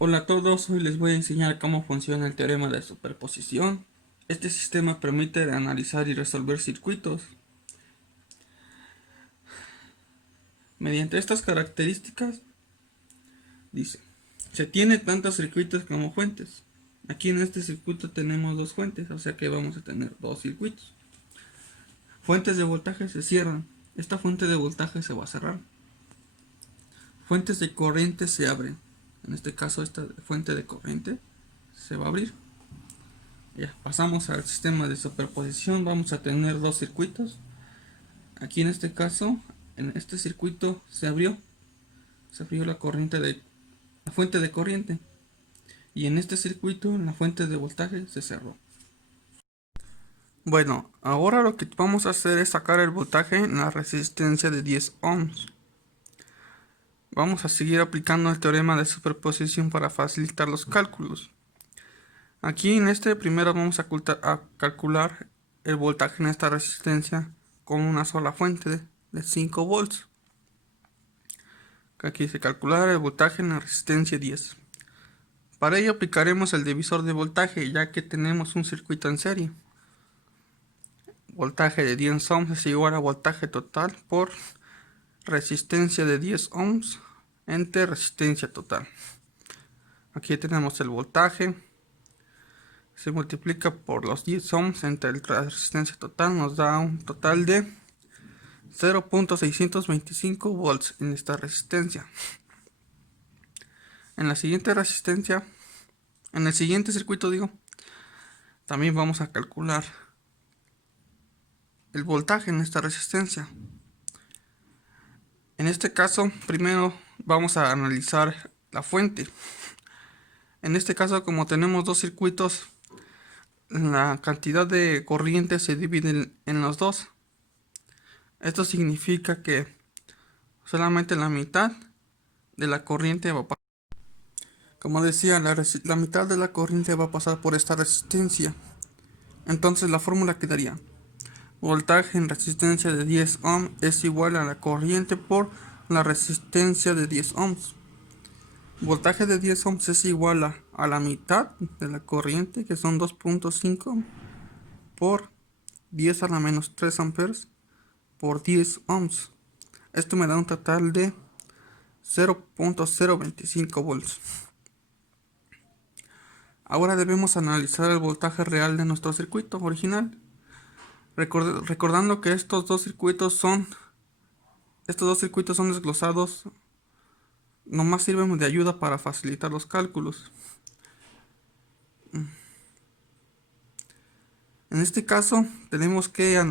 Hola a todos, hoy les voy a enseñar cómo funciona el teorema de superposición. Este sistema permite analizar y resolver circuitos. Mediante estas características, dice, se tiene tantos circuitos como fuentes. Aquí en este circuito tenemos dos fuentes, o sea que vamos a tener dos circuitos. Fuentes de voltaje se cierran, esta fuente de voltaje se va a cerrar. Fuentes de corriente se abren, en este caso esta fuente de corriente se va a abrir. Ya, pasamos al sistema de superposición, vamos a tener dos circuitos. Aquí en este caso, en este circuito se abrió la corriente la fuente de corriente, y en este circuito la fuente de voltaje se cerró. Bueno, ahora lo que vamos a hacer es sacar el voltaje en la resistencia de 10 ohms. Vamos a seguir aplicando el teorema de superposición para facilitar los cálculos. Aquí en este primero vamos a calcular el voltaje en esta resistencia con una sola fuente de 5 volts. Aquí se calculará el voltaje en la resistencia 10. Para ello aplicaremos el divisor de voltaje, ya que tenemos un circuito en serie. Voltaje de 10 ohms es igual a voltaje total por resistencia de 10 ohms entre resistencia total. Aquí tenemos el voltaje, se multiplica por los 10 ohms entre la resistencia total, nos da un total de 0.625 volts en esta resistencia. En la siguiente resistencia, en el siguiente circuito también vamos a calcular el voltaje en esta resistencia. En este caso, primero vamos a analizar la fuente. En este caso, como tenemos dos circuitos, la cantidad de corriente se divide en los dos. Esto significa que solamente la mitad de la corriente va a pasar. Como decía, la mitad de la corriente va a pasar por esta resistencia. Entonces la fórmula quedaría: voltaje en resistencia de 10 ohms es igual a la corriente por la resistencia de 10 ohms. Voltaje de 10 ohms es igual a la mitad de la corriente, que son 2.5 por 10 a la menos 3 amperes por 10 ohms. Esto me da un total de 0.025 volts. Ahora debemos analizar el voltaje real de nuestro circuito original. Recordando que estos dos circuitos son desglosados, nomás sirven de ayuda para facilitar los cálculos. En este caso tenemos que analizar